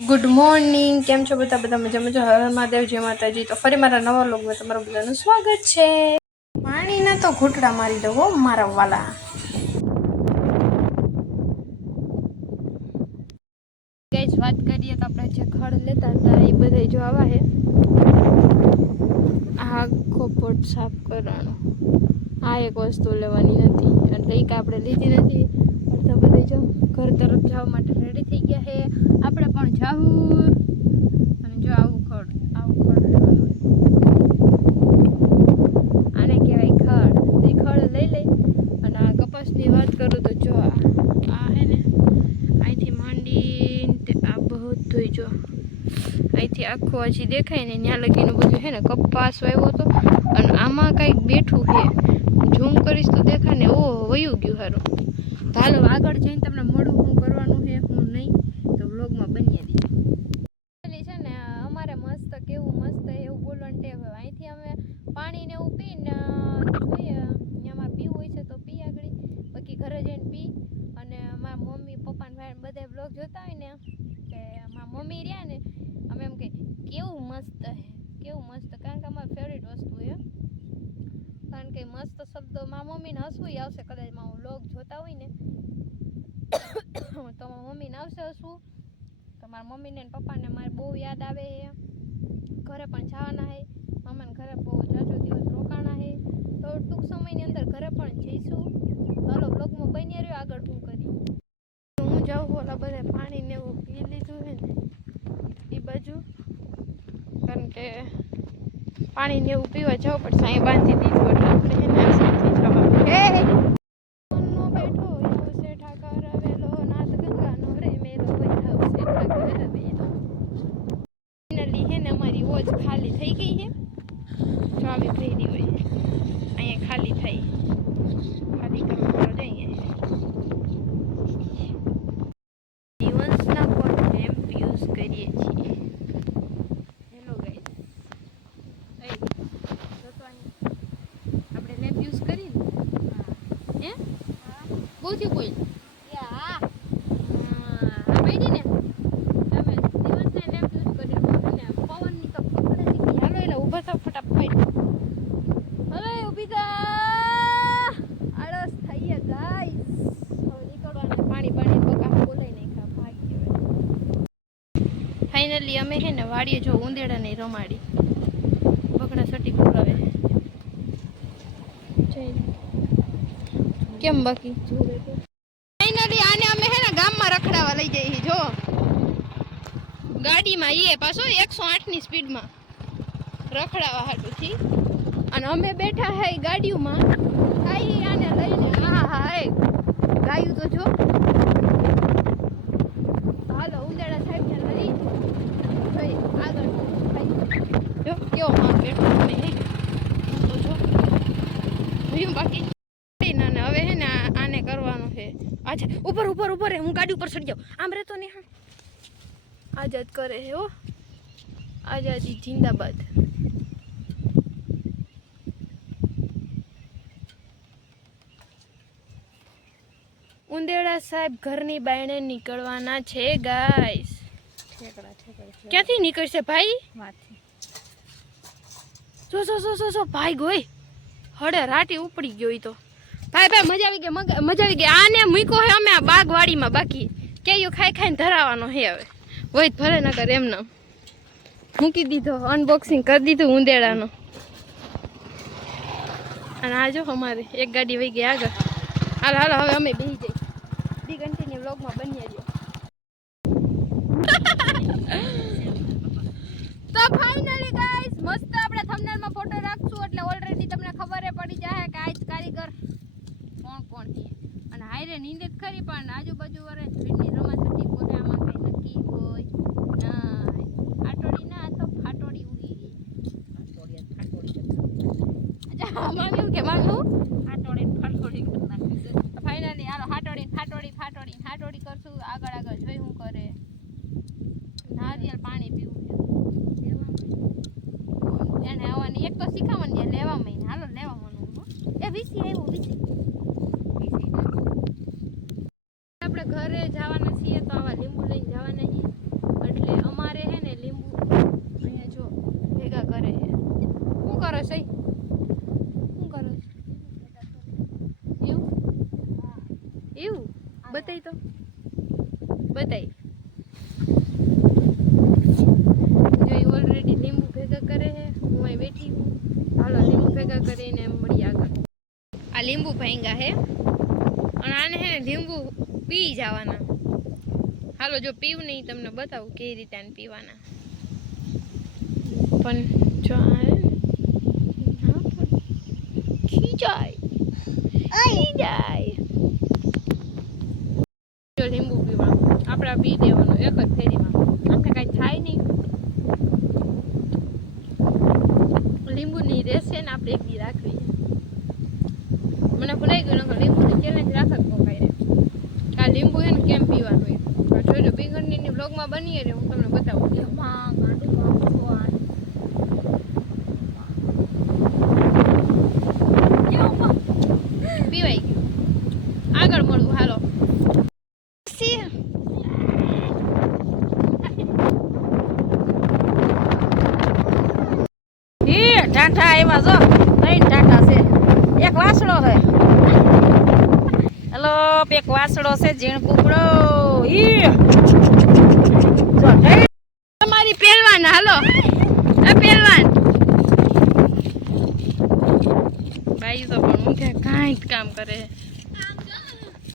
Good morning કેમ છો બધા? બધા મજા મજા હર મહાદેવ, જય માતાજી. તો ફરી મારા નવા લોગમાં તમારું બધાનું સ્વાગત છે. પાણીના તો ઘૂંટડા મારી દો હો, મારા વાલા. ગઈશ વાત કરીએ તો આપણે જે ખડ લેતા હતા એ બધા જો આવા. હે આખો પોટ સાફ કરવાનો. આ એક વસ્તુ લેવાની નથી એટલે એક આપણે લીધી નથી. અડધા બધે જો ઘર તરફ જવા માટે રેડી થઈ ગયા છે. આપણે પણ જાવું અને જો આવું ખડ આવું ખડ આને કહેવાય ખડ તે ખડ લઈ લઈ અને આ કપાસની વાત કરું તો જો આ હે ને, અહીંથી માંડી આ આ બધું જો, અહીંથી આખું હજી દેખાય ને, ત્યાં લગીનું બધું છે ને, કપાસ વાવ્યો હતો. અને આમાં કંઈક બેઠું છે. ઝૂમ કરીશ તો દેખાય ને ઓ વયું ગયું સારું તો હાલો આગળ જઈને તમને મળું હું કરવાનું છે હું નહીં તો વ્લોગમાં બની દીધું છે ને અમારે મસ્ત કેવું મસ્ત એવું બોલવાનું ટેવ હોય અહીંથી અમે પાણી ને એવું પીને જોઈએ અમારે પીવું હોય છે તો પી આગળ. બાકી ઘરે જઈને પી અને મારા મમ્મી પપ્પાને ભાઈ બધા બ્લોગ જોતા હોય ને કે મારા મમ્મી રહ્યા ને અમે એમ કે કેવું મસ્ત હે કેવું મસ્ત કારણ કે અમારી ફેવરેટ વસ્તુ છે. કારણ કે મસ્ત શબ્દો મારા મમ્મીને હસવું આવશે. કદાચ મારું લોગ જોતા હોય ને. તો મારા મમ્મીને આવશે હસવું. તો મારા મમ્મીને પપ્પાને મારે બહુ યાદ આવે છે ઘરે પણ જવાના છે મમ્મીને ઘરે બહુ જાજો દિવસ રોકાણા છે તો ટૂંક સમયની અંદર ઘરે પણ જઈશું. ચાલો બ્લોગમાં બની રહ્યો. આગળ હું કરી હું જાઉં, ઓલા બધા પાણી ને એવું પી લીધું છે ને. એ બાજુ. કારણ કે પાણી ને એવું પીવા જવું પડશે અહીં બાંધી દીધું એટલે આપણે છે ને આ સાઈડથી જવાનું હે મનનો બેઠો આવશે ઠાકર આવેલો નાથ ગંગાનો રે મેલો આવશે ઠાકર આવેલો ફાઇનલી હે ને અમારી ખાલી થઈ ગઈ છે. જો આવી ભેરી હોય અહીંયા ખાલી થઈ. ખાલી કરવા જઈએ દિવસના પણ લેમ્પ યુઝ કરીએ છીએ. હેલો ગાઈસ આપણે લેમ્પ યુઝ કરીને હે? બહુ થયું કોઈ હા પડી ને તમે દિવસના લેમ્પ યુઝ કરીને ને પવનની તો ખબર જ નથી હાલો એટલે ઊભા થાવ ફટાફટ હવે ઊભી થા આળસ થઈએ ગાઈસ હવે નીકળવાને પાણી પાણી બકા બોલાઈ નાખ્યા ભાગી હવે ફાઇનલી અમે હે ને વાડીએ જો ઉંદેડા નહીં રમાડી. બગડા સટી પુરાવે કેમ બાકી? ફાઇનલી આને અમે છે ને ગામમાં રખડાવા લઈ જઈએ જો. ગાડીમાં એ પાછો એકસો આઠની સ્પીડમાં રખડાવા હાટુથી અને અમે બેઠા હે ગાડીઓમાં. આઈ આને લઈને, હા હા એ ગાયું તો જો હાલો ઉંદેડા સાહેબને લઈ જઈ આગળ ભાઈ જો કેવો માર બેઠો તમે હે તો જો જોયું બાકી અને હવે હે ને આને કરવાનું છે. આજે ઉપર ઉપર ઉપર હું ગાડી ઉપર ચડી જાઉં. આમ રહેતો ને હા. આઝાદ કરે છે હો. આઝાદી જિંદાબાદ. ઉંદેડા સાહેબ ઘરની બાયણે નીકળવાના છે ગાઈસ ક્યાંથી નીકળશે ભાઈ? જો જો જો જો ભાઈ ગોય હડે રાટી ઉપડી ગયો તો. ભાઈ ભાઈ, મજા આવી ગઈ મજા આવી ગઈ. આને મૂક્યો હે અમે આ બાગવાડીમાં બાકી. કેયું ખાઈ ખાઈને ધરાવવાનો હે હવે. હોય તો એમનો. મૂકી દીધો અનબોક્સિંગ કરી દીધું ઉંદેડાનો. અને આ જો અમારે, એક ગાડી વહી ગઈ આગળ. હાલ, હાલો, હવે અમે બેસી જઈ બી કન્ટિન્યુ વ્લોગમાં બની રહ્યો તો ફાઇનલી ગાઈસ મસ્ત આપણે ફોટો રાખશું એટલે ઓલરેડી તમને ખબર પડી જાય કે આજ કારીગર કોણ કોણ છે. અને હાયરે નીંદે જ ખરી પણ આજુબાજુ વરે ભીડની રમત હતી પોતે આમાં કંઈ નક્કી હોય ના આટોડી ના તો ફાટોડી ઉડી ગઈ. અચ્છા મામી એવું ફાટોડી ફાટોડી ફાઇનલી હાલો હાટોડી ફાટોડી ફાટોડી હાટોડી કરશું. આગળ આગળ જોઈ હું કરે. નારિયેલ પાણી પીવું એક તો શીખામણ જે લેવા મહિને હાલો લેવા મનું એ વીસી આવ્યો વીસી આપણે ઘરે જવાના છીએ તો આવા લીંબુ લઈને જવાના છીએ એટલે અમારે હે ને લીંબુ અહીંયા જો ભેગા કરે છે શું કરો સહી શું કરો એવું એવું બતાવી તો બતાવી જો ઓલરેડી લીંબુ ભેગા કરે છે હું બેઠી હું. હાલો લીંબુ ભેગા કરીને મળી આગળ. આ લીંબુ ભાંગા હે. અને આને હે લીંબુ પી જવાના. હાલો જો પીવું નહીં તમને બતાવું કેવી રીતે આને પીવાના. પણ જો આ હે ને, હા પણ ખીજાય. ખીજાય જો લીંબુ પીવા આપણા પી દેવાનું એક જ ફેરીમાં. આપણે કાંઈ થાય નહીં. રેસ છે ને આપણે એક દી રાખવી છે મને ભૂલાઈ ગયું નકર લીંબુની ચેલેન્જ રાખત કોકાય આ લીંબુ છે ને કેમ પીવાનું એ આ જોજો બિગરની બ્લોગમાં બનીએ ને હું તમને બતાવું પીવાઈ ગયું આગળ મળવું હાલો ટાટા આવ્યા જો, ત્રણ ટાટા છે. એક વાસડો છે. હેલો એક વાસડો છે, ઝીણ કુકડો. ઈ!